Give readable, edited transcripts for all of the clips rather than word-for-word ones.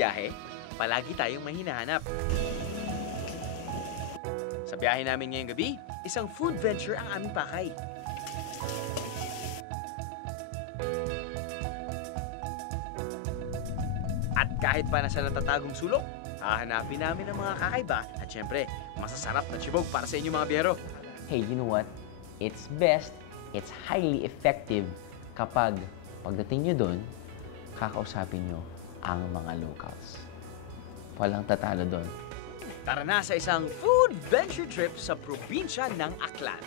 biyahe, palagi tayong may hinahanap. Sa biyahe namin ngayong gabi, isang food venture ang aming pakay. At kahit pa nasa natatagong sulok, hahanapin namin ang mga kakaiba at syempre, masasarap na chibog para sa inyo mga biyero. Hey, you know what? It's best, it's highly effective kapag pagdating nyo doon, kakausapin nyo ang mga locals. Walang tatalo doon. Tara na sa isang food venture trip sa probinsya ng Aklan.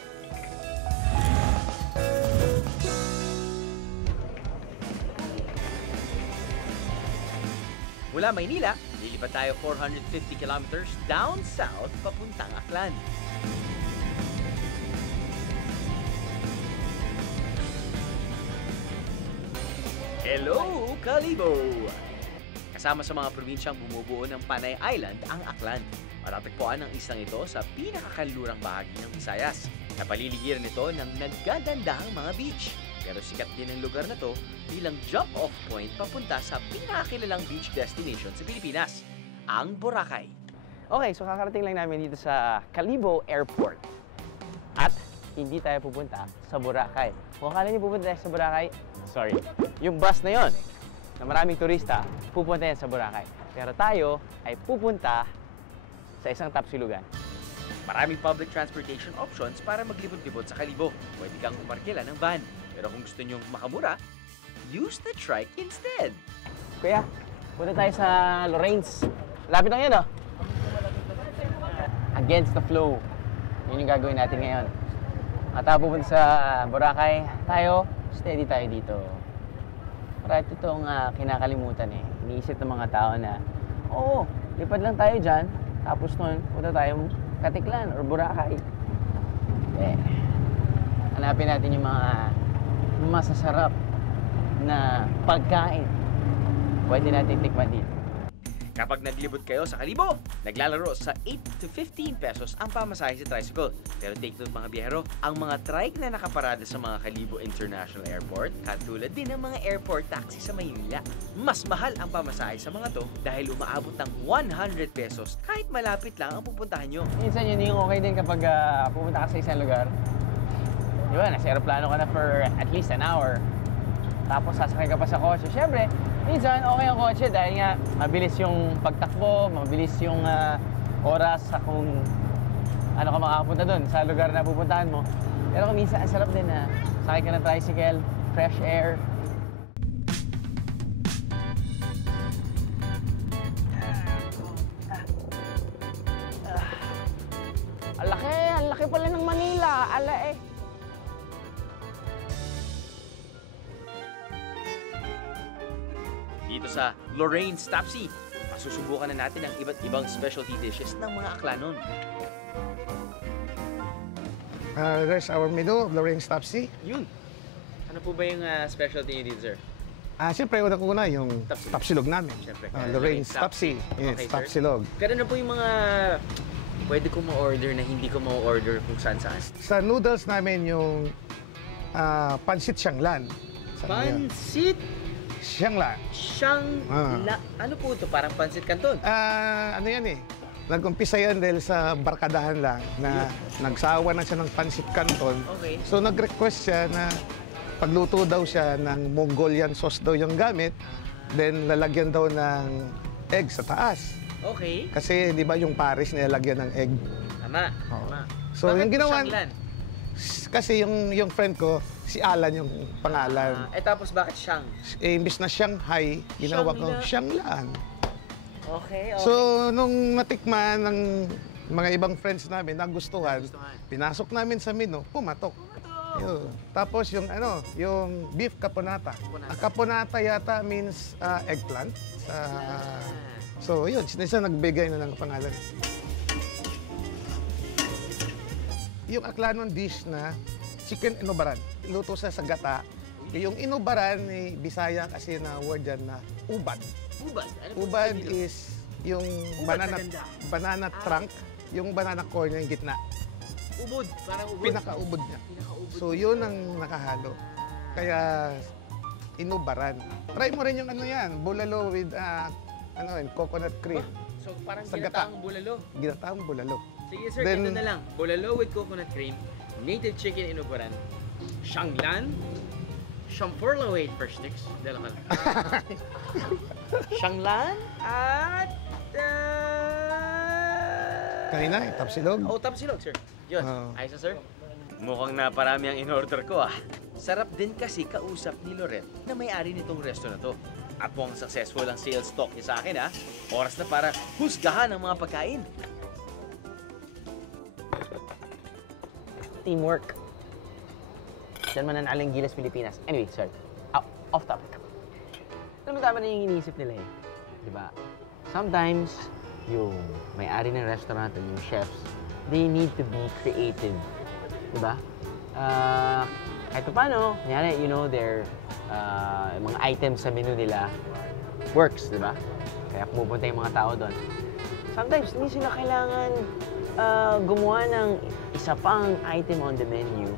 Mula Maynila, lilipat tayo 450 kilometers down south papuntang Aklan. Hello, Kalibo! Kasama sa mga probinsyang bumubuo ng Panay Island ang Aklan. Matatagpuan ang islang ito sa pinakakanlurang bahagi ng Visayas. Napaliligiran nito ng nagagandahang mga beach. Pero sikat din ang lugar na to bilang jump-off point papunta sa pinakakilalang beach destination sa Pilipinas, ang Boracay. Okay, so kakarating lang namin dito sa Kalibo Airport. At hindi tayo pupunta sa Boracay. Kung akala niyo pupunta tayo sa Boracay, sorry. Yung bus na yon na maraming turista, pupunta yan sa Boracay. Pero tayo ay pupunta sa isang tapsilugan. Maraming public transportation options para maglibot-libot sa Kalibo. Pwede kang umarkila ng van. Pero kung gusto nyong makamura, use the trike instead. Kuya, punta tayo sa Lorraine's. Lapit lang yun, oh. Against the flow. Yun yung gagawin natin ngayon. At tayo pupunta sa Boracay, tayo, steady tayo dito. Right, itong kinakalimutan eh. Iniisip ng mga tao na, oo, lipad lang tayo dyan, tapos nun, punta tayo Katiklan or Boracay. Eh, hanapin natin yung mga masasarap na pagkain. Pwede natin tikman dito. Kapag naglibot kayo sa Kalibo, naglalaro sa 8 to 15 pesos ang pamasahe sa tricycle. Pero take note mga biyahero, ang mga trike na nakaparada sa mga Kalibo International Airport, katulad din ng mga airport taxi sa Maynila. Mas mahal ang pamasahe sa mga to dahil umaabot ng 100 pesos kahit malapit lang ang pupuntahan nyo. Minsan yun yung okay din kapag pupunta ka sa isang lugar. Di ba, nasa aeroplano ka na for at least an hour. Tapos sasakay ka pa sa kotse. Siyempre, minsan okay ang kotse dahil nga mabilis yung pagtakbo, mabilis yung oras sa kung ano ka makapunta doon sa lugar na pupuntahan mo. Pero kung minsan, ang sarap din na sakay ka ng tricycle, fresh air. Ang laki pala ng Manila. Ala eh. Dito sa Lorraine's Tapsi, masusubukan na natin ang iba't ibang specialty dishes ng mga Aklanon. There's our menu of Lorraine's Tapsi. Yun. Ano po ba yung specialty niyo dito, sir? Siyempre, una yung tapsilog namin. Siyempre. Lorraine's Tapsi. Yes, Okay, sir. tapsilog. Gano'n na po yung mga pwede ko ma-order na hindi ko ma-order kung saan-saan. Sa noodles namin yung pansit Xianglan. Pansit Xianglan. Xianglan. Ano po ito? Parang pansit canton. Ano yan eh? Nag-umpisa yan dahil sa barkadahan lang na nagsawa na siya ng pansit canton. Okay. So nag-request siya na pagluto daw siya ng Mongolian sauce daw yung gamit, then lalagyan daw ng egg sa taas. Okay. Kasi di ba yung Paris nilalagyan ng egg? Tama. Oo. Tama. So Bakit yung ginawa, Xianglan? kasi yung friend ko, si Alan yung pangalan. Tapos bakit Xiang? Imbis na Shanghai, ginawa ko Xianglan. Okay. So nung natikman ng mga ibang friends namin, nagustuhan, pinasok namin sa menu, pumatok. Yun. Tapos yung yung beef caponata. Ang caponata yata means eggplant. So yun, sinisa nagbigay na ng pangalan. Yung Aklanon dish na chicken inubaran. Luto sa gata. Yung inubaran, Bisaya kasi na word yan na ubad. Ubad? Ano po Ubad dito? is yung Ubad na ganda. banana trunk, yung banana core niya yung gitna. Ubod. Parang ubod. Pinakaubod niya. Pinakaubod. So yun ang nakahalo. Kaya inubaran. Try mo rin yung ano yan, bulalo with ano, and coconut cream. So parang Sa ginataang bulalo. Ginataang bulalo. Sige sir, Then- ito na lang. Bulalo with coconut cream, native chicken inuguran, shanglan, champorla wait for sticks. Dala ka lang. Shanglan at... Kanina, tapsilog. Oh, tapsilog, sir. Yun. Oo. Ayos na, sir? Mukhang naparami ang in-order ko, ah. Sarap din kasi kausap ni Loret na may-ari nitong resto na to. At mukhang successful ang sales talk niya sa akin, ha? Oras na para husgahan ang mga pagkain. Teamwork. Diyan mananalo yung Gilas Pilipinas. Anyway, sorry. Off topic. Alam mo, tama na yung iniisip nila eh. Di ba? Sometimes, yung may-ari ng restaurant o yung chefs, they need to be creative. Di ba? Kahit paano, kunyari, you know, their mga items sa menu nila works, di ba? Kaya pumupunta yung mga tao doon. Sometimes, hindi sila kailangan gumawa ng isa pang item on the menu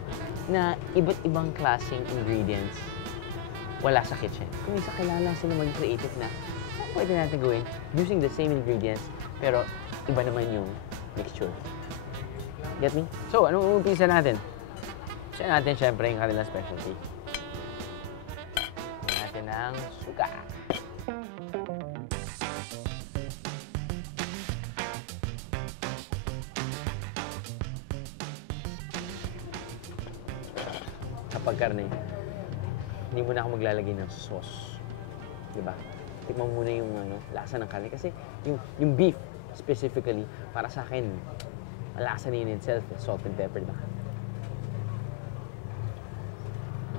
na iba't ibang klaseng ingredients wala sa kitchen. Kung isa kailangan sila maging creative na pwede natin gawin using the same ingredients pero iba naman yung mixture. Get me? So, anong umpisa natin? Siya natin syempre yung kanilang specialty. Lagyan natin ng suka. Kapag karne, hindi mo na ako maglalagay ng sauce. Diba? Tikman muna yung lasa ng karne. Kasi yung beef, specifically, para sa akin, malasa na in itself, salt and pepper, diba?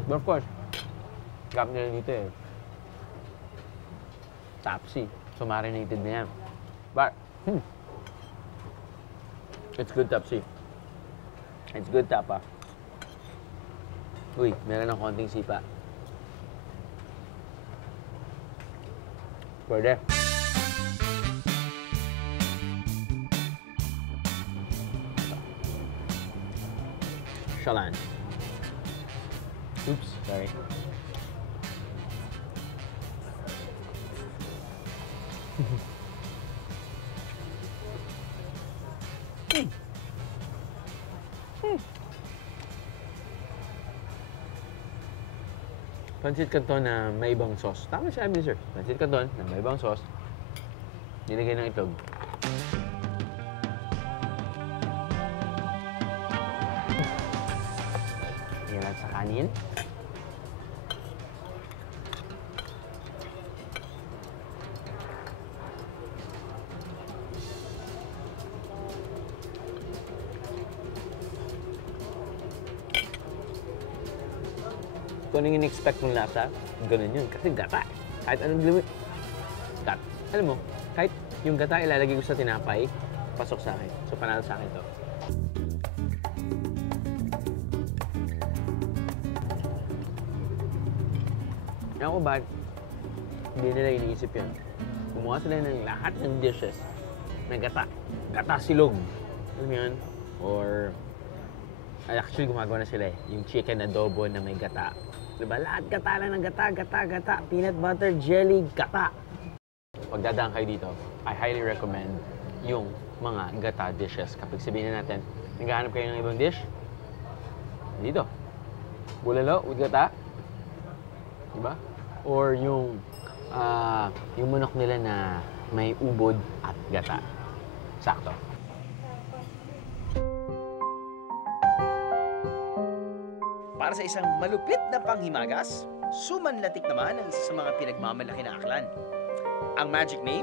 But of course, gap nila dito eh. Tapsi. So, marinated na yan. But, it's good tapsi. It's good tapa. Uy, meron ng konting sipa. Pwede. Shalan. Oops, sorry. Pancit Canton na may ibang sauce. Tama siya, sir. Pancit Canton na may ibang sauce. Nilagay ng itlog. Yan natin sa kanin. Kung ano yung in-expect mong lasa, ganun yun. Kasi gata. Kahit anong limit. Alam mo, kahit yung gata ilalagay ko sa tinapay, pasok sa akin. So, panalo sa akin to. Ewan ko ba, hindi nila iniisip yan. Gumawa sila ng lahat ng dishes na gata. Gata silog. Alam mo yun? Or, actually gumagawa na sila eh. Yung chicken adobo na may gata. Diba? Lahat gata lang ng gata. Peanut butter, jelly, gata. Pag dadaan kayo dito, I highly recommend yung mga gata dishes. Kapag sabihin na natin, naghahanap kayo ng ibang dish, dito. Bulalo with gata. Diba? Or yung manok nila na may ubod at gata. Sakto. Para sa isang malupit na panghimagas, sumanlatik naman ang isa sa mga pinagmamalaki na aklan. Ang magic name,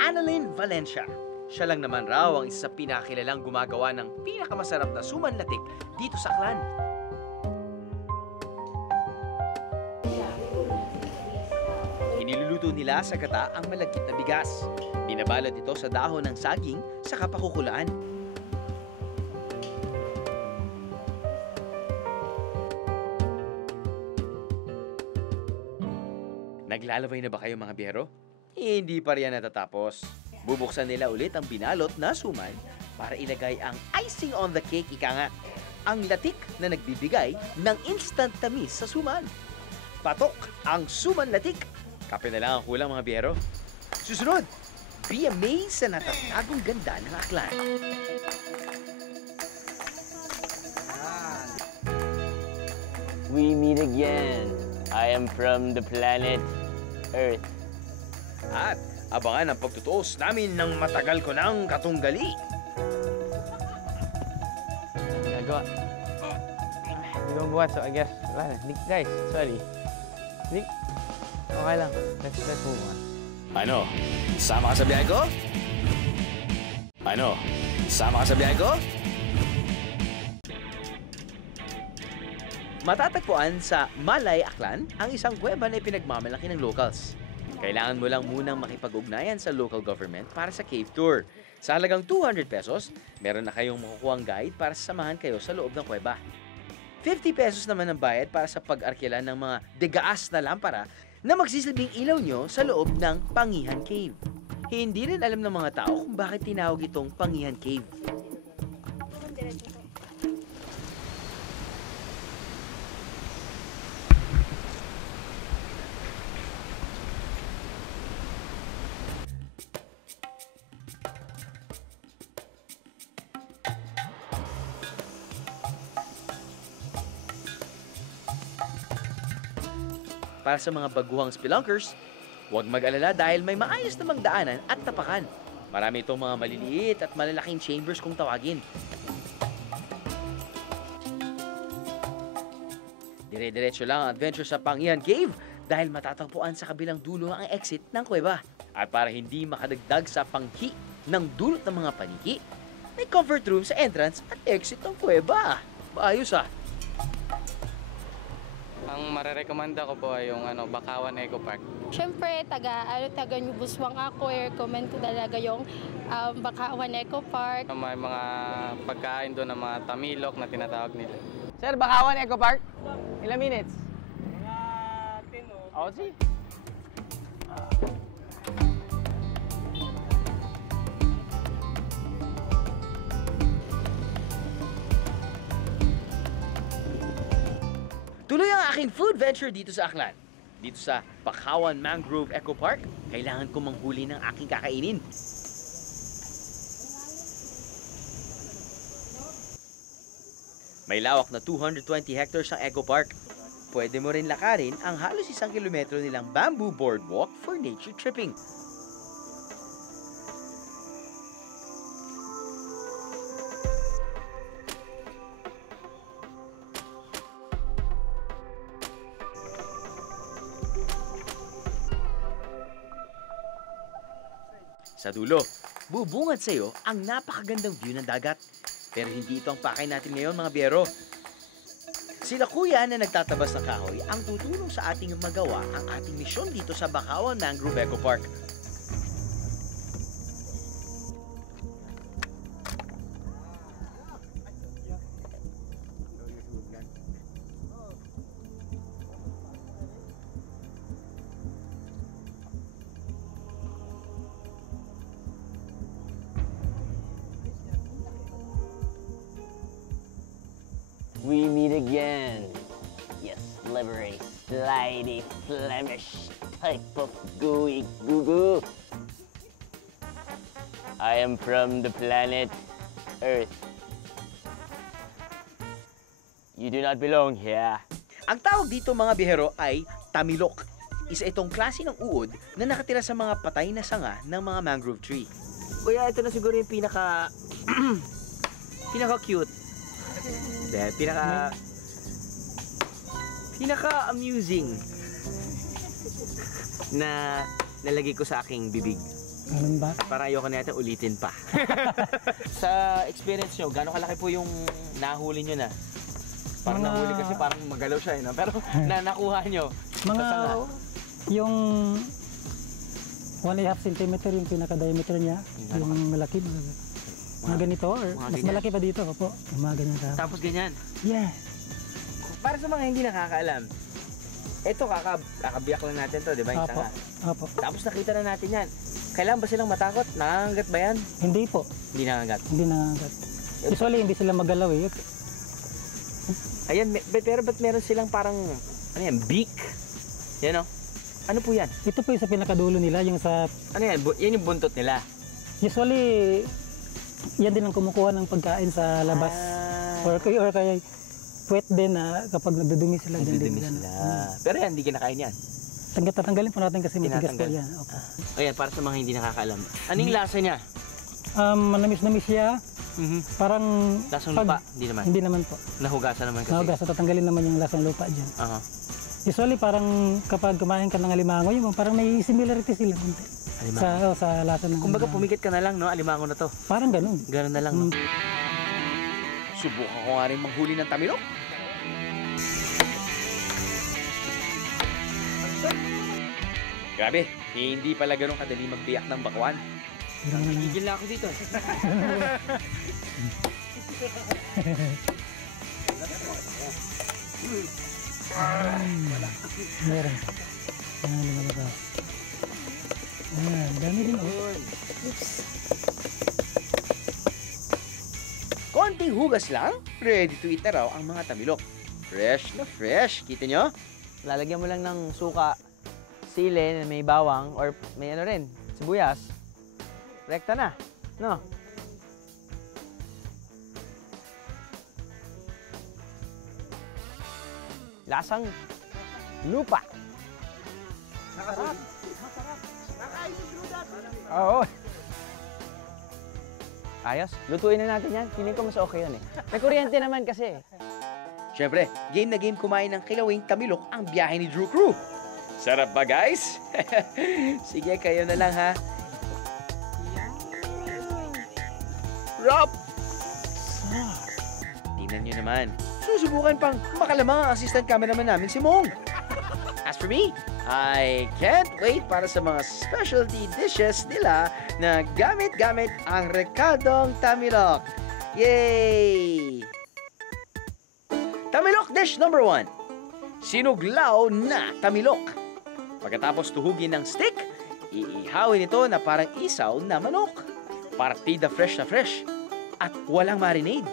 Annalyn Valencia. Siya lang naman raw ang isa sa pinakakilalang gumagawa ng pinakamasarap na sumanlatik dito sa aklan. Iniluluto nila sa gata ang malagkit na bigas. Binabalot ito sa dahon ng saging sa kapakukulaan. Naglalaway na ba kayo mga biyero? Hindi pa riyan natatapos. Bubuksan nila ulit ang binalot na suman para ilagay ang icing on the cake, ika nga. Ang latik na nagbibigay ng instant tamis sa suman. Patok ang suman latik. Kape na lang ang kulang mga biyero. Susunod, be amazed sa natatagong ganda ng aklan. We meet again. I am from the planet Earth. At abangan ang pagtutuos namin ng matagal ko ng katunggali. Nagawa. Hindi ko mabuhat, so I guess, wala na. Guys, sorry. Okay lang. Let's move on. Ano? Sama ka sa biyahe ko? Ano? Sama ka sa biyahe ko? Matatagpuan sa Malay, Aklan, ang isang kuweba na ipinagmamalaki ng locals. Kailangan mo lang munang makipag-ugnayan sa local government para sa cave tour. Sa halagang 200 pesos, meron na kayong makukuhang guide para samahan kayo sa loob ng kuweba. 50 pesos naman ang bayad para sa pag-arkila ng mga degaas na lampara na magsisilbing ilaw nyo sa loob ng Pangihan Cave. Hindi rin alam ng mga tao kung bakit tinawag itong Pangihan Cave. Para sa mga baguhang spelunkers, huwag mag-alala dahil may maayos namang daanan at tapakan. Marami itong mga maliliit at malalaking chambers kung tawagin. Dire-diretso lang ang adventure sa Pangihan Cave dahil matatagpuan sa kabilang dulo ang exit ng kuweba. At para hindi makadagdag sa panghi ng dulot ng mga paniki, may comfort room sa entrance at exit ng kuweba. Maayos ah! Ang marerekomenda ko po ay yung Bakawan Eco Park. Siyempre, taga New Buswang ako, i-recommend ko talaga yung Bakawan Eco Park. May mga pagkain doon ng mga tamilok na tinatawag nila. Sir, Bakawan Eco Park? Ilang minutes? Mga 10 o. Oh, see? Tuloy ang aking food venture dito sa Aklan. Dito sa Bakawan Mangrove Eco Park, kailangan ko manghuli ng aking kakainin. May lawak na 220 hectares ang Eco Park. Pwede mo rin lakarin ang halos 1 kilometro nilang bamboo boardwalk for nature tripping. Sa dulo, bubungad sa iyo ang napakagandang view ng dagat. Pero hindi ito ang pakay natin ngayon, mga biyero. Sila kuya na nagtatabas ng kahoy ang tutulong sa ating magawa ang ating misyon dito sa Bakawan Mangrove Eco Park. We meet again. Yes, liberate, slidey, Flemish type of gooey goo-goo. I am from the planet Earth. You do not belong here. Ang tawag dito, mga bihero, ay tamilok. Isa itong klase ng uod na nakatira sa mga patay na sanga ng mga mangrove tree. Kuya, ito na siguro yung pinaka-cute. Pinaka-amusing na nalagay ko sa aking bibig. Ganun ba? Para ayoko na natin ulitin pa. Sa experience nyo, gano'ng kalaki po yung nahuli nyo na? Parang nahuli kasi parang magalaw siya, no? Pero nakuha nyo. Mga, sa sanga. yung 1.5 cm yung pinaka-diameter niya, yung malaki. Mga ganito, or mga mas ganyan. malaki pa dito, opo. Yung mga ganyan ka. Tapos ganyan. Yeah. Para sa mga hindi nakakaalam, ito kakabiyak lang natin to, di ba? Yung Opo. sanga. Opo. Tapos nakita na natin yan. Kailangan ba silang matakot? Nangangagat ba yan? Hindi po. Hindi nangangagat. Hindi nangangagat. Usually, hindi sila magalaw eh. Ayan, pero ba't meron silang parang, ano yan, beak? Yan o. Ano po yan? Ito po yung sa pinakadulo nila, yung sa Ano yan? Yan yung buntot nila. usually yan din ang kumukuha ng pagkain sa labas. Or kaya puwet din na kapag nagdudumi sila. Nagdudumi sila. Pero yan, hindi kinakain yan. Tatanggalin po natin kasi matigas po Tinatanggal. yan. Opo. Ayan, para sa mga hindi nakakaalam. Anong lasa niya? Manamis-namis siya. Parang Lasang lupa? Hindi naman. Hindi naman po. Nahugasan naman kasi. Nahugas, tatanggalin naman yung lasang lupa dyan. Aha. Usually parang kapag kumain ka ng alimango, yung parang may similarity sila konti. Alimango. Sa lasa ng Kumbaga pumikit ka na lang, no? Alimango na to. Parang ganun. Ganun na lang, no? Subukan ko nga rin manghuli ng tamilok. Grabe, hindi pala ganun kadali magbiyak ng bakwan. Gigil na ako dito. Meron. Lumalabas. Dami din. Konting hugas lang, ready to eat na raw ang mga tamilok. Fresh na fresh, kita nyo? Lalagyan mo lang ng suka, sili, may bawang, or may ano rin, sibuyas. Rekta na, no? Lasang lupa. Masarap. Oo. Ayos. Lutuin na natin yan. Feeling ko mas okay yun eh. May kuryente naman kasi. Siyempre, game na game kumain ng kilawing tamilok ang biyahe ni Drew Crew. Sarap ba, guys? Sige, kayo na lang, ha? Rob! Tingnan nyo naman. Susubukan pang makalamang ang assistant cameraman namin si Mong. As for me, I can't wait para sa mga specialty dishes nila na gamit-gamit ang rekadong tamilok. Yay! Tamilok dish number 1. Sinuglaw na tamilok. Pagkatapos tuhugin ng stick, iihawin ito na parang isaw na manok. Partida fresh na fresh at walang marinade.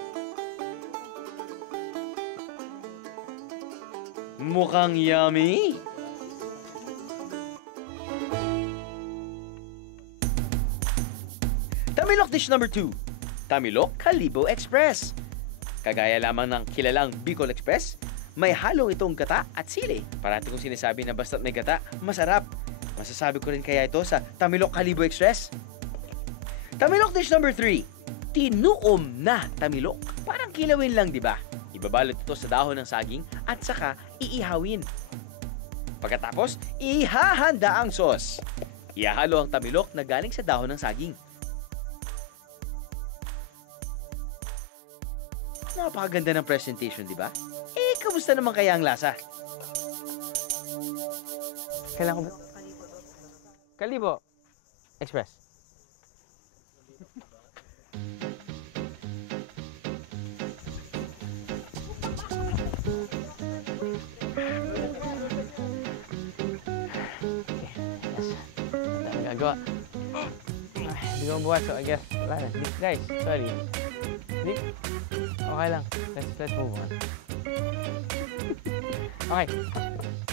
Mukhang yummy! Tamilok dish number 2. Tamilok Kalibo Express. Kagaya lamang ng kilalang Bicol Express, may halong itong gata at sili. Parati kong sinasabi na basta't may gata, masarap. Masasabi ko rin kaya ito sa Tamilok Kalibo Express. Tamilok dish number 3. Tinuom na tamilok. Parang kilawin lang, di ba? Ibabalot ito sa dahon ng saging at saka iihawin. Pagkatapos, ihahanda ang sauce. Ihahalo ang tamilok na galing sa dahon ng saging. Napakaganda ng presentation, di ba? Eh, kamusta naman kaya ang lasa? Kailan ko ba? Kalibo Express. Gagawa. Hindi ko mabuhat, so I guess, wala na. Guys, sorry. Hindi. Okay lang. Let's move on. Okay.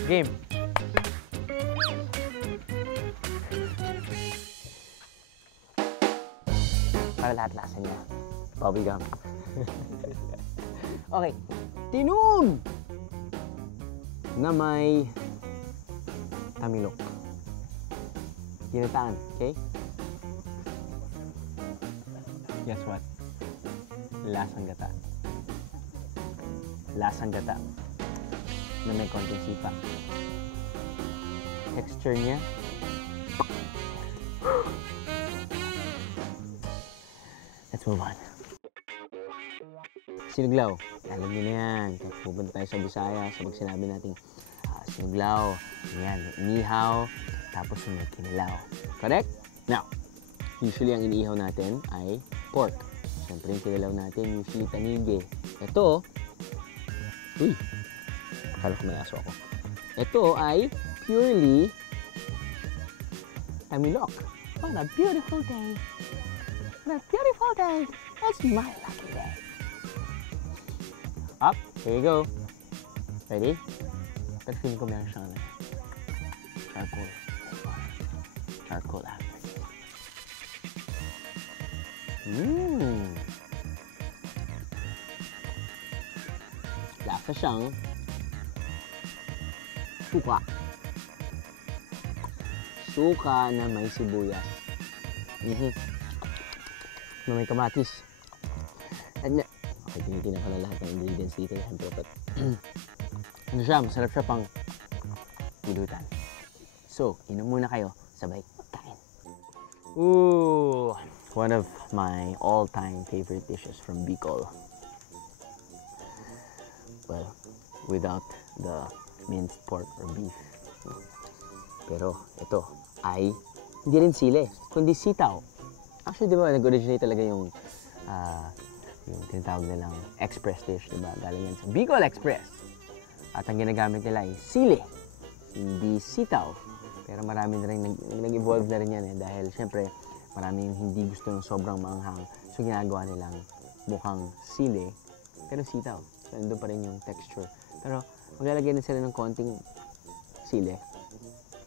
Game. Para lahat lasa niya. Bubble gum. Okay. Tinuom na may tamilok. Ginataan, okay? Guess what? Lasang gata. Lasang gata na may konting sipa. Texture niya. Let's move on. Sinuglaw. Alam niyo na yan. Kaya pupunta tayo sa Bisaya, sa pag sinabi natin sinuglaw. Yan, inihaw. Tapos may kinilaw. Correct? Now, usually ang iniihaw natin ay pork. Siyempre yung kinilaw natin, usually tanige. Ito, uy, akala ko may aso ako. Ito ay purely tamilok. What a beautiful day. What a beautiful day. It's my lucky day. Up, here you go. Ready? Pero feeling ko meron siyang Charcoal. Charcoal after. Lasa siyang suka. Suka na may sibuyas. Na may kamatis. Okay, tinitingnan ko na lahat ng ingredients dito. But, ano siya, masarap siya pang pulutan. So, inom muna kayo, sabay kain. Ooh, one of my all-time favorite dishes from Bicol. Well, without the minced pork or beef. Pero ito ay hindi rin sili, kundi sitaw. Actually, di ba, nag-originate talaga yung tinatawag nilang express dish, di ba? Galing yan sa Bicol Express. At ang ginagamit nila ay sili, hindi sitaw. Pero marami na rin, nag-evolve na rin yan eh. Dahil syempre, maraming hindi gusto ng sobrang maanghang. So, ginagawa nilang mukhang sili, pero sitaw. So, nandun pa rin yung texture. Pero, maglalagay na sila ng konting sili,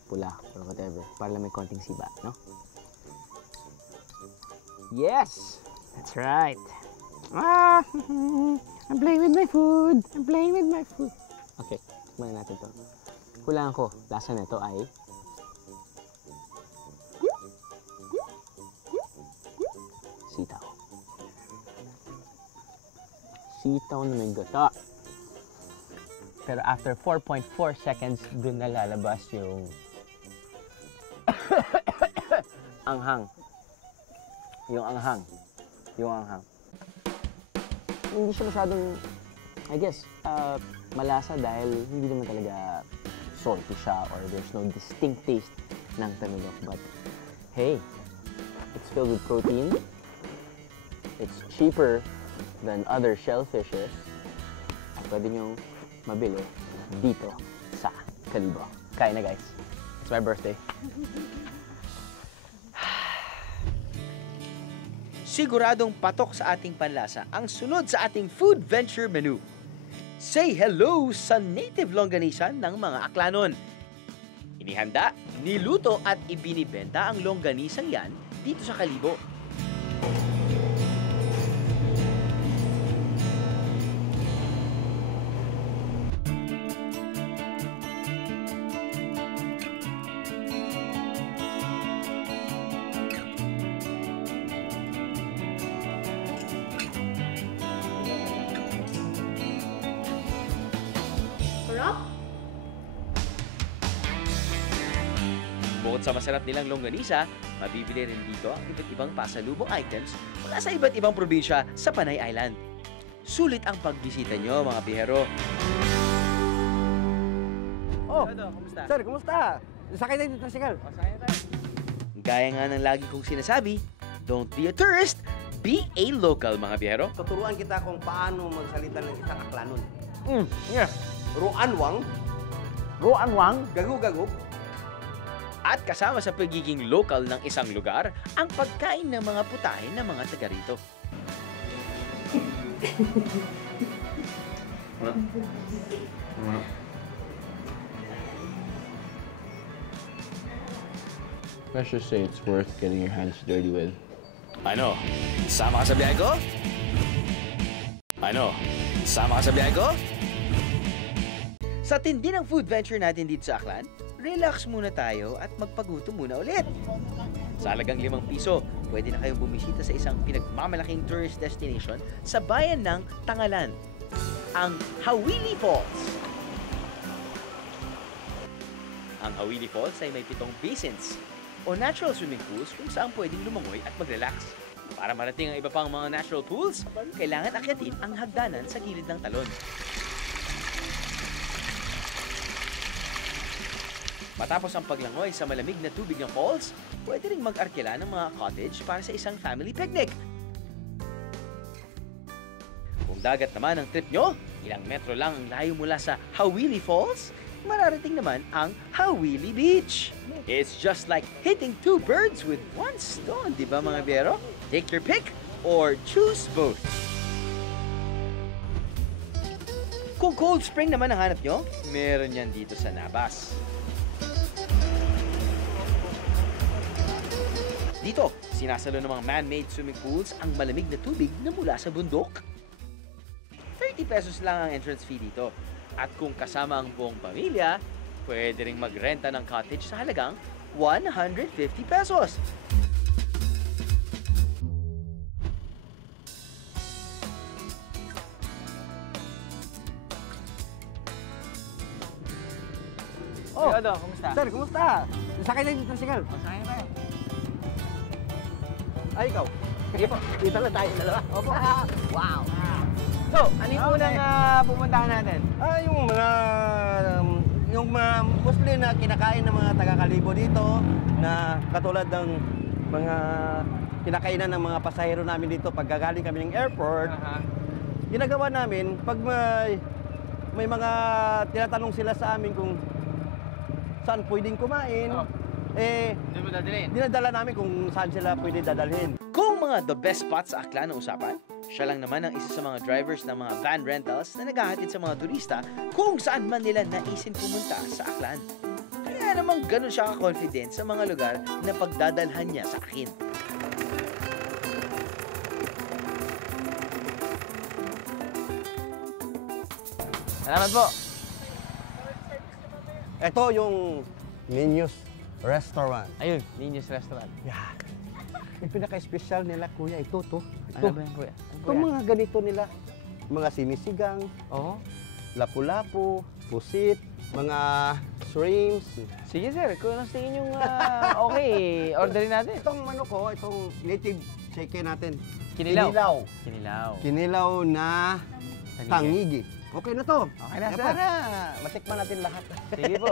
pula, or whatever, para lang may konting siba, no? Yes! That's right. I'm playing with my food. I'm playing with my food. Okay, tignan natin to. Hulaan ko, lasa nito ay sitaw. Sitaw na may gata. Pero after 4.4 seconds, dun na lalabas yung anghang. Yung anghang. Hindi siya masyadong, I guess, malasa dahil hindi naman talaga salty siya or there's no distinct taste ng tanulok. But hey, it's filled with protein. It's cheaper than other shellfishes. At pwede niyong mabili dito sa Kalibo. Kain na, guys. It's my birthday. Siguradong patok sa ating panlasa ang sunod sa ating food venture menu. Say hello sa native longganisa ng mga Aklanon. Inihanda, niluto at ibinibenta ang longganisang yan dito sa Kalibo. Bukod sa masarap nilang longganisa, mabibili rin dito ang iba't ibang pasalubong items mula sa iba't ibang probinsya sa Panay Island. Sulit ang pagbisita nyo, mga bihero. Oh, sir, kumusta? Sakay tayo dito, tricycle. Gaya nga ng lagi kong sinasabi, don't be a tourist, be a local, mga bihero. Tuturuan kita kung paano magsalita ng isang Aklanon. Yeah. Ruanwang, gagu-gagu, At kasama sa pagiging local ng isang lugar, ang pagkain ng mga putahe ng mga taga rito. Let's just say it's worth getting your hands dirty with. Ano? Sama ka sa biyahe ko? Ano? Sama ka sa biyahe ko? Sa tindi ng food venture natin dito sa Aklan, relax muna tayo at magpagutom muna ulit. Sa halagang 5 piso, pwede na kayong bumisita sa isang pinagmamalaking tourist destination sa bayan ng Tangalan, ang Hawili Falls. Ang Hawili Falls ay may 7 basins o natural swimming pools kung saan pwedeng lumangoy at mag-relax. Para marating ang iba pang mga natural pools, kailangan akyatin ang hagdanan sa gilid ng talon. Matapos ang paglangoy sa malamig na tubig ng falls, pwede ring mag-arkila ng mga cottage para sa isang family picnic. Kung dagat naman ang trip nyo, ilang metro lang ang layo mula sa Hawili Falls, mararating naman ang Hawili Beach. It's just like hitting 2 birds with 1 stone, di ba mga biyero? Take your pick or choose both. Kung cold spring naman ang hanap nyo, meron yan dito sa Nabas. Dito, sinasalo ng mga man-made swimming pools ang malamig na tubig na mula sa bundok. 30 pesos lang ang entrance fee dito. At kung kasama ang buong pamilya, pwede ring magrenta ng cottage sa halagang 150 pesos. Oh, Odo, kumusta? Sir, kumusta? Sakay na yung tricycle. Sakay na tayo. Ay, ikaw. Sige po, dito na tayo dalawa. Opo. Wow. So, ano yung unang pupuntahan natin? Yung mga mostly na kinakain ng mga taga-Kalibo dito na katulad ng mga kinakainan ng mga pasahero namin dito pag gagaling kami ng airport. Ginagawa namin pag may mga tinatanong sila sa amin kung saan pwedeng kumain, Doon mo dadalhin? dinadala namin kung saan sila pwede dadalhin. Kung mga the best spots sa Aklan ang usapan, siya lang naman ang isa sa mga drivers ng mga van rentals na naghahatid sa mga turista kung saan man nila naisin pumunta sa Aklan. Kaya naman ganun siya ka-confident sa mga lugar na pagdadalhan niya sa akin. Salamat po. Ito yung Niños Restaurant. Ayun, Niños Restaurant. Yeah. Yung pinaka-special nila, kuya, ito to. Ano ba yan, kuya? Itong mga ganito nila, mga sinisigang, Oo. lapu-lapu, pusit, mga shrimps. Sige sir, kung ano tingin yung okay, orderin natin. Itong manok ko, itong native chicken natin. Kinilaw. Kinilaw. Kinilaw. Kinilaw na tangigi. Okay na to. Okay na, Eh, sir. para matikman natin lahat. Sige po.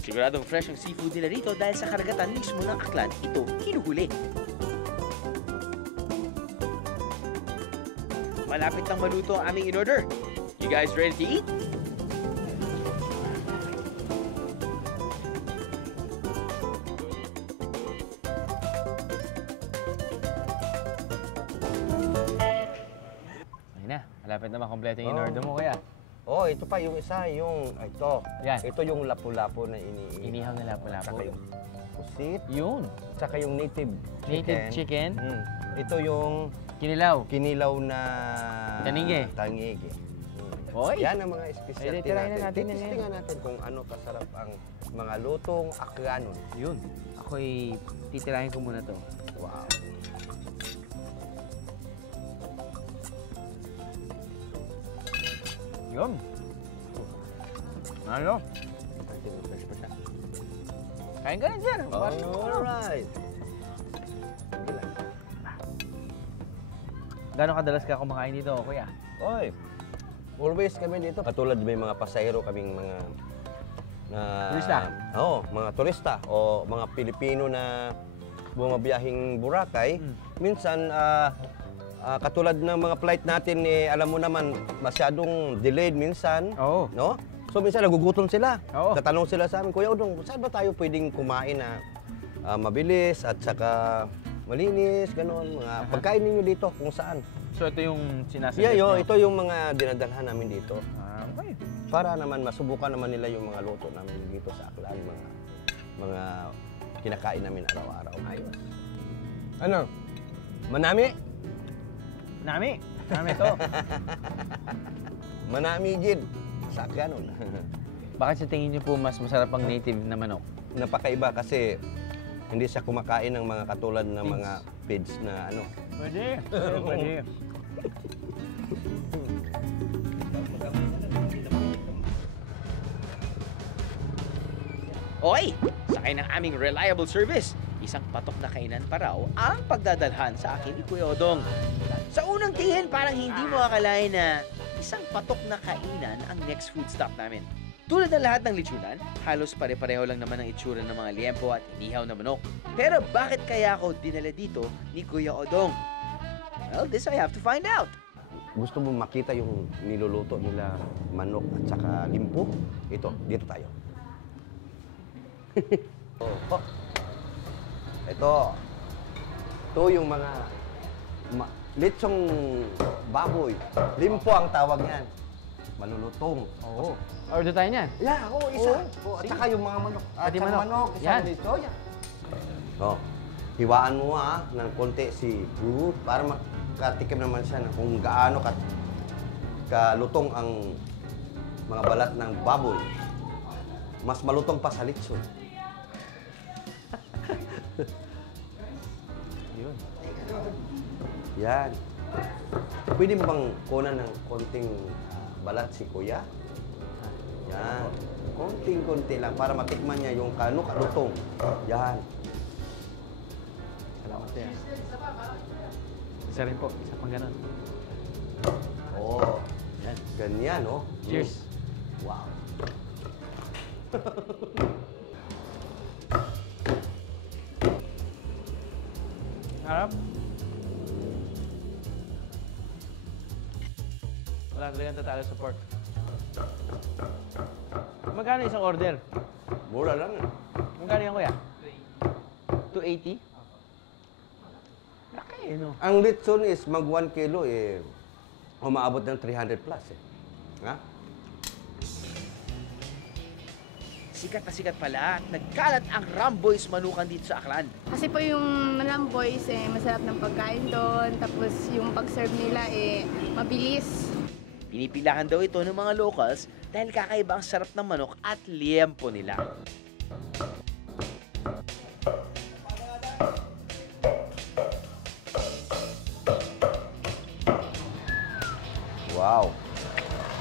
Siguradong fresh ang seafood nila rito dahil sa karagatan mismo ng Aklan ito kinuhuli. Malapit nang maluto ang aming in-order. You guys ready to eat? Ayun na, malapit na makompleto yung in-order mo, kuya. Oh, ito pa yung isa, ito. Yan. Ito yung lapu-lapu na Inihaw na lapu-lapu. Saka yung pusit, Yun. saka yung native chicken. Native chicken. Ito yung Kinilaw. kinilaw na Tanigi. Tangigi. Hoy. Yan ang mga specialty Ay, tirahin natin. na natin yan Titistingan natin kung ano kasarap ang mga lutong Aklanon. Yun. Ako'y titirahin ko muna to. Wow. Yun. Ano? Fresh pa siya. Kain ka rin, sir. Alright. Sige lang. Gano'ng kadalas ka kumakain dito, kuya? Oy, always kami dito. Katulad may mga pasahero kaming mga Turista? Oo, mga turista o mga Pilipino na bumabiyahing Boracay. Minsan, katulad ng mga flight natin, alam mo naman, masyadong delayed minsan. Oo. No? So minsan nagugutom sila. Oo. Tatanong sila sa amin, Kuya Udong, saan ba tayo pwedeng kumain na mabilis at saka malinis, gano'n. Mga pagkain ninyo dito kung saan. So ito yung sinasabi Yeah, ito yung mga dinadalhan namin dito. Okay. Para naman masubukan naman nila yung mga luto namin dito sa Aklan, mga kinakain namin araw-araw. Ayos. Ano? Manami? Nami. Nami to. Manami gid sa Aklan. Bakit sa tingin niyo po mas masarap ang native na manok? Napakaiba kasi hindi siya kumakain ng mga katulad ng mga feeds na ano. Pwede. Pwede. Okay, sakay ng aming reliable service. Isang patok na kainan pa raw ang pagdadalhan sa akin ni Kuya Odong. Sa unang tingin, parang hindi mo akalain na isang patok na kainan ang next food stop namin. Tulad ng lahat ng lechonan, halos pare-pareho lang naman ang itsura ng mga liempo at inihaw na manok. Pero bakit kaya ako dinala dito ni Kuya Odong? Well, this I have to find out. Gusto mo makita yung niluluto nila manok at saka limpo? Ito, dito tayo. Oh. Ito. Ito yung mga lechong baboy. Limpo ang tawag niyan. Malulutong. Oo. Order tayo niyan. Yeah, isa. At saka yung mga manok. At Pati saka manok. manok. Yan. Isang lechon. Oh. hiwaan mo ng konti si Drew para makatikim naman siya na kung gaano kalutong ang mga balat ng baboy. Mas malutong pa sa litson. Yun. Yan. Pwede mo bang kunan ng konting balat si Kuya? Yan. Konting-konti lang para matikman niya yung kalutong. Yan. Salamat yan. Isa rin po, isa pang ganun. Oh, Yan. ganyan, oh. Cheers. Wow. Harap. Wala talagang tatalo sa pork. Magkano isang order? Mura lang. Magkano yan, kuya? 280? Laki, no? Ang litson is mag 1 kilo, umaabot ng 300 plus, Ha? Sikat na sikat pala at nagkalat ang Ramboy's Manukan dito sa Aklan. Kasi po yung Ramboy's, masarap ng pagkain doon. Tapos yung pag-serve nila, mabilis. Pinipilahan daw ito ng mga locals dahil kakaiba ang sarap ng manok at liempo nila. Wow.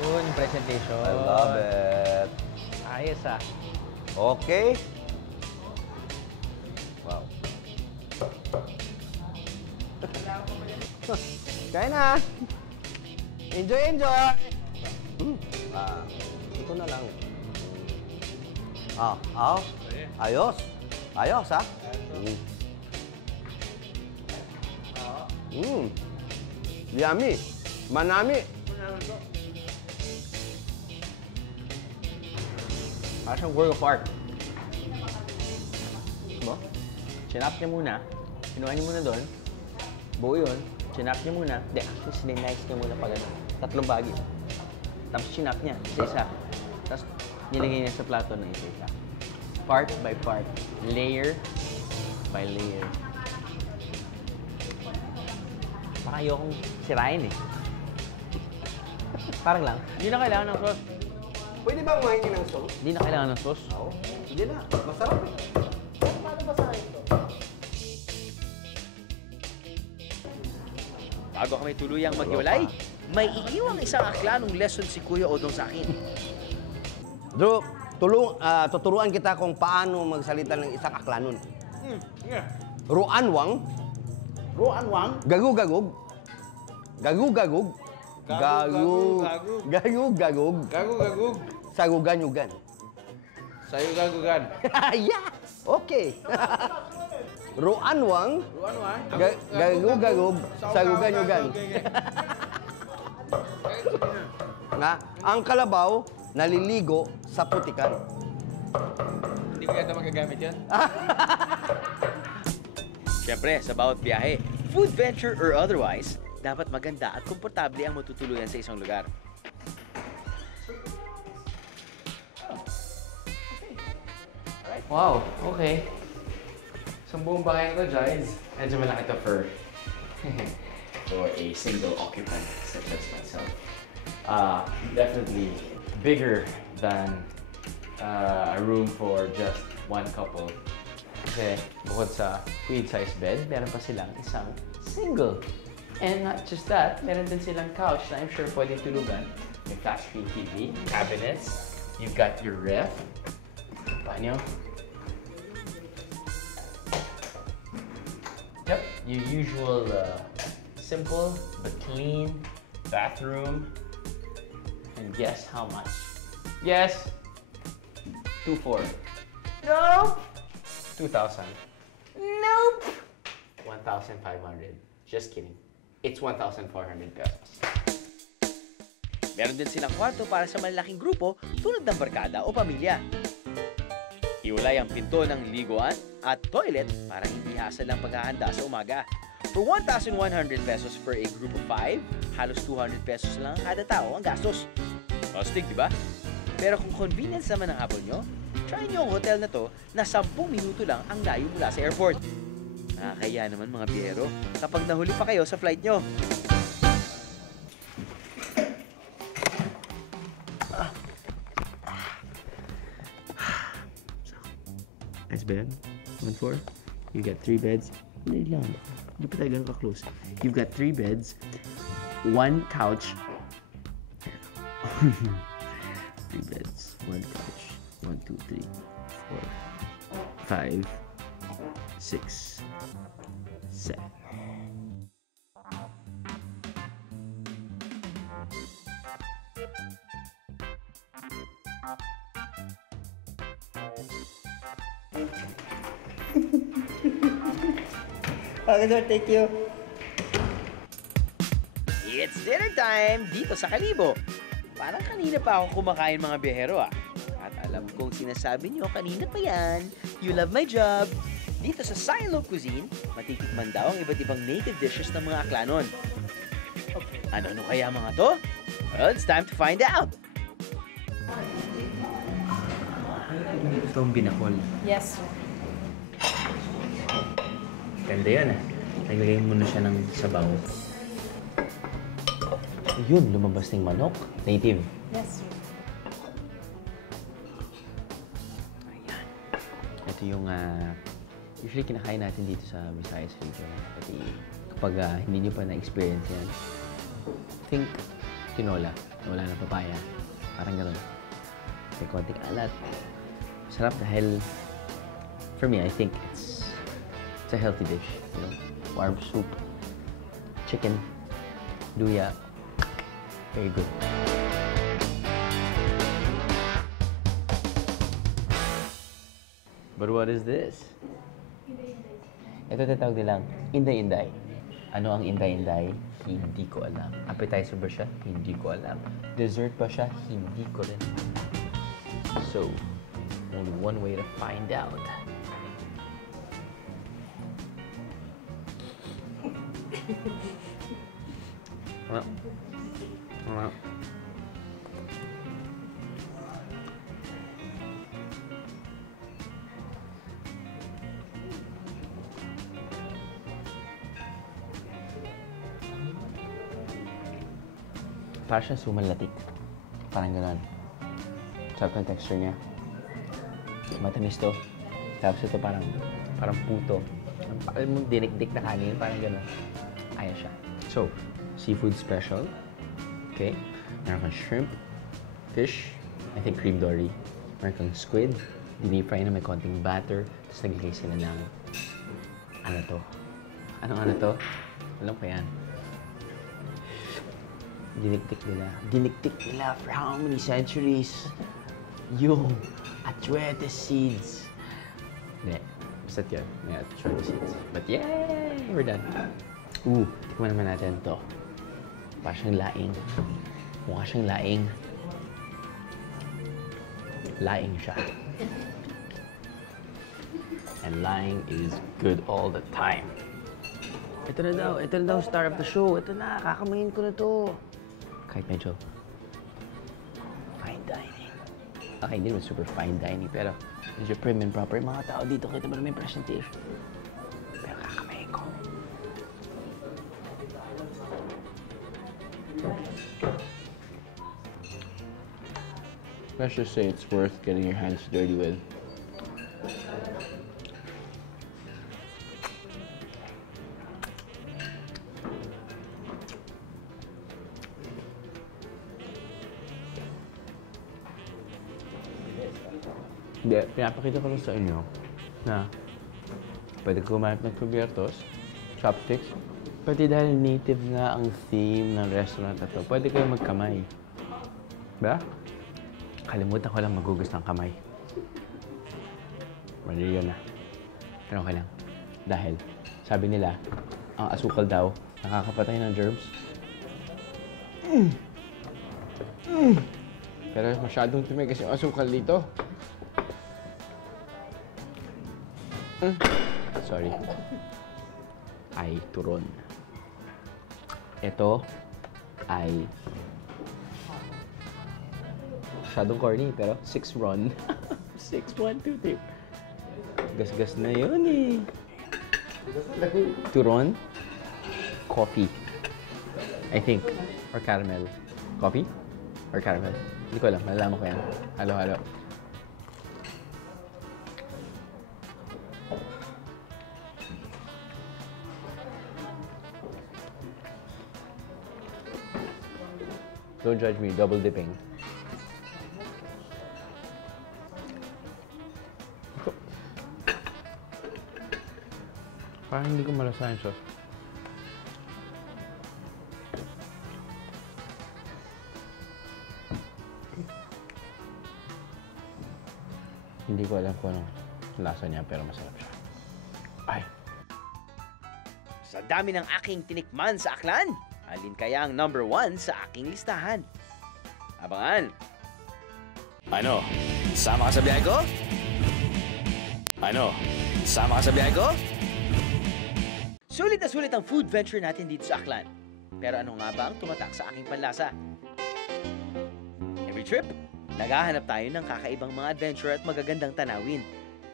Yun, yung presentation. I love it. Ayos, ah. Okay. Wow. Kaya na. Enjoy, enjoy. Ito na lang. Ayos. Ayos, ha? Yummy. Manami. Parang siyang work of art. Diba? Chinap niya muna. Kinuha niya muna doon. Buo yun. Chinap niya muna. Hindi, actually, sininice niya muna pag ano. 3 bagay. Tapos chinap niya. Isa-isa. Tapos nilagay niya sa plato na isa-isa. Part by part. Layer by layer. Baka ayokong sirain, Parang lang. Hindi na kailangan ng sauce. Pwede bang mahingi ng sauce? Hindi na kailangan ng sauce. Oo. Hindi na. Masarap, Bago kami tuluyang maghiwalay, may iiwang isang aklanong lesson si Kuya Odong sa akin. Drew, tuturuan kita kung paano magsalita ng isang aklanon. Ruanwang. Ruanwang. Gagug-gagug. Gagug-gagug. Gagug-gagug. Gagug-gagug. Gagug-gagug. Sagugan-yugan. Sayo gagugan. Yes! Okay. Ruanwang. Ruanwang. Gagug-gagug. Sagugan-yugan. Nga, ang kalabaw naliligo sa putikan. Hindi ko yata magagamit yan. Siyempre, sa bawat biyahe, food venture or otherwise, dapat maganda at komportable ang matutuluyan sa isang lugar. Wow, okay. Sa buong bahay ko, guys, medyo malaki to for a single occupant such as myself. Definitely bigger than a room for just one couple. Kasi bukod sa queen-size bed, meron pa silang isang single. And not just that, meron din silang couch na I'm sure pwedeng tulugan. May flat screen TV, cabinets, you've got your ref, banyo. Yep, your usual simple but clean bathroom. And guess how much? Guess. 2,400. Nope. 2,000. Nope. 1,500. Just kidding. It's 1,400 pesos. Meron din silang kwarto para sa malalaking grupo tulad ng barkada o pamilya. Hiwalay ang pinto ng liguan at toilet para hindi hassle ang paghahanda sa umaga. For 1,100 pesos for a group of 5, halos 200 pesos lang kada tao ang gastos. Mastig, di ba? Pero kung convenience naman ang habol nyo, try nyo ang hotel na to na 10 minuto lang ang layo mula sa airport. Nakakaya naman mga biyero kapag nahuli pa kayo sa flight nyo. Nice bed. 1-4. You got 3 beds. Hindi lang. Hindi pa tayo ganun ka-close. You've got 3 beds, 1 couch. 3 beds, 1 couch. 1, 2, 3, 4, 5, 6, 7. Okay, sir. Thank you. It's dinner time dito sa Kalibo. Parang kanina pa ako kumakain mga biyahero At alam kong sinasabi niyo kanina pa yan, you love my job. Dito sa Silo Cuisine, matitikman daw ang iba't ibang native dishes ng mga Aklanon. Ano kaya mga to? Well, it's time to find out. Ito ang binakol. Yes. Ganda yan Naglagay mo na siya ng sabaw. Yun, lumabas ng manok. Native. Yes. Ayan. Ito yung usually kinakain natin dito sa Visayas region. Pati kapag hindi nyo pa na-experience yan, think tinola. Wala na papaya. Parang gano'n. May konting alat. Sarap dahil, for me, I think it's a healthy dish. You know, warm soup, chicken, luya. Very good. But what is this? Ito tatawag nilang Inday-Inday. Ano ang Inday-Inday? Hindi ko alam. Appetizer ba siya? Hindi ko alam. Dessert ba siya? Hindi ko rin. So, only one way to find out. Parang siyang sumalatik. Parang gano'n. Sarap ng texture niya. Matamis to. Tapos ito parang puto. Parang mong dinikdik na kanin. Parang gano'n. Kaya siya. So, seafood special. Okay. Meron kang shrimp, fish, I think cream dory. Meron kang squid. Dinip-fry na may konting batter. Tapos naglagay sila ng ano to? Anong ano to? Alam ko yan. Diniktik nila for how many centuries? Yung Atuete seeds. Hindi. Basta yun. May Atuete seeds. But yay! We're done. Tikman naman natin to. Parang siyang laing. Mukha siyang laing. Laing siya. And lying is good all the time. Ito na daw, star of the show. Ito na, kakamayin ko na to. Kahit medyo fine dining. Okay, hindi naman super fine dining, pero medyo prim and proper. Mga tao dito, kita ba naman yung presentation? Pero kakamayin ko. Let's just say it's worth getting your hands dirty with. Hindi, pinapakita ko lang sa inyo na pwede kumain ng cubiertos, chopsticks, pati dahil native nga ang theme ng restaurant na to, pwede kayo magkamay. Ba? Kalimutan ko lang magugas ng kamay. Mali yun na. Pero okay lang. Dahil, sabi nila, ang asukal daw, nakakapatay ng germs. Pero masyadong tumigas yung asukal dito. Sorry. Ay turon. Ito ay masyadong corny, pero 6 ron. 6, 1, 2, 3. Gas-gas na yun eh. Turon. Coffee. I think. Or caramel. Coffee? Or caramel? Hindi ko alam. Malalaman ko yan. Halo-halo. Don't judge me. Double dipping. Parang hindi ko malasa yung sauce. Hindi ko alam kung anong lasa niya, pero masarap siya. Ay! Sa dami ng aking tinikman sa Aklan, alin kaya ang number 1 sa aking listahan? Abangan! Ano? Sama ka sa biyahe ko? Ano? Sama ka sa biyahe ko? Sulit na sulit ang food venture natin dito sa Aklan. Pero ano nga ba ang tumatak sa aking panlasa? Every trip, naghahanap tayo ng kakaibang mga adventure at magagandang tanawin.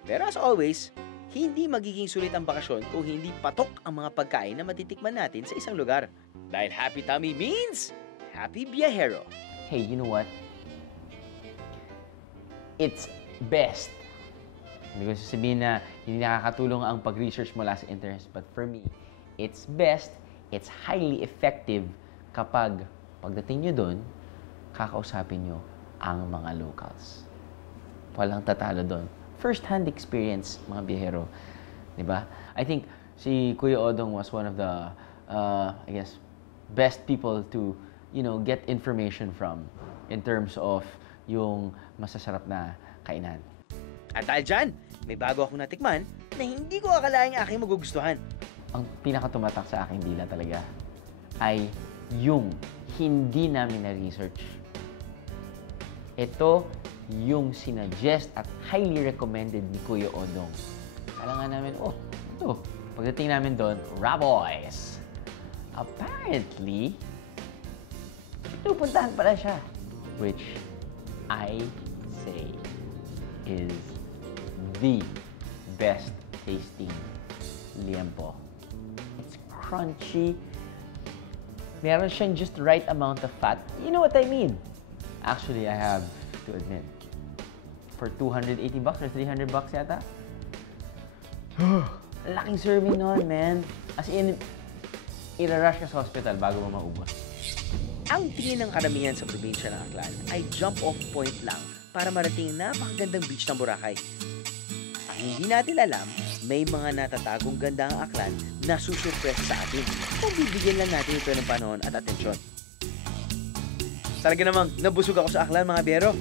Pero as always, hindi magiging sulit ang bakasyon kung hindi patok ang mga pagkain na matitikman natin sa isang lugar. Dahil happy tummy means happy biyahero. Hey, you know what? It's best. Hindi ko sasabihin na hindi nakakatulong ang pag-research mula sa internet. But for me, it's best, it's highly effective kapag pagdating nyo doon, kakausapin nyo ang mga locals. Walang tatalo doon. First-hand experience, mga biyahero. Diba? I think si Kuya Odong was one of the, I guess, best people to, get information from in terms of yung masasarap na kainan. At dahil dyan, may bago akong natikman na hindi ko akalaing aking magugustuhan. Ang pinakatumatak sa aking dila talaga ay yung hindi namin na-research. Ito yung sinuggest at highly recommended ni Kuya Odong. Kala nga namin, ito. Pagdating namin doon, Raboys! Apparently, pupuntahan pala siya. Which I say is the best tasting liempo. It's crunchy. Meron siyang just right amount of fat. You know what I mean? Actually, I have to admit, for $280 or $300 yata, laking serving nun, man. As in, irarush ka sa hospital bago mo maubos. Ang tingin ng karamihan sa probinsya ng Aklan ay jump-off point lang para marating ang napakagandang beach ng Boracay. Ang hindi natin alam, may mga natatagong ganda ang Aklan na susurpresa sa atin kung bibigyan lang natin ito ng panahon at atensyon. Talaga namang nabusog ako sa Aklan, mga biyero.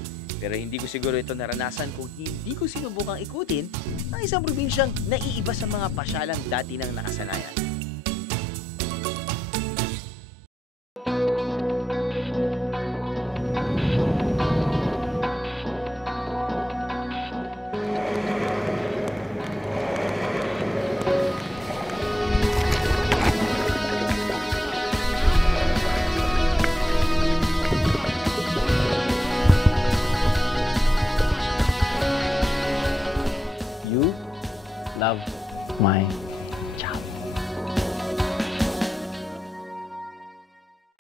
Pero hindi ko siguro ito naranasan kung hindi ko sinubukang ikutin ang isang probinsyang naiiba sa mga pasyalang dati ng nakasanayan. Love my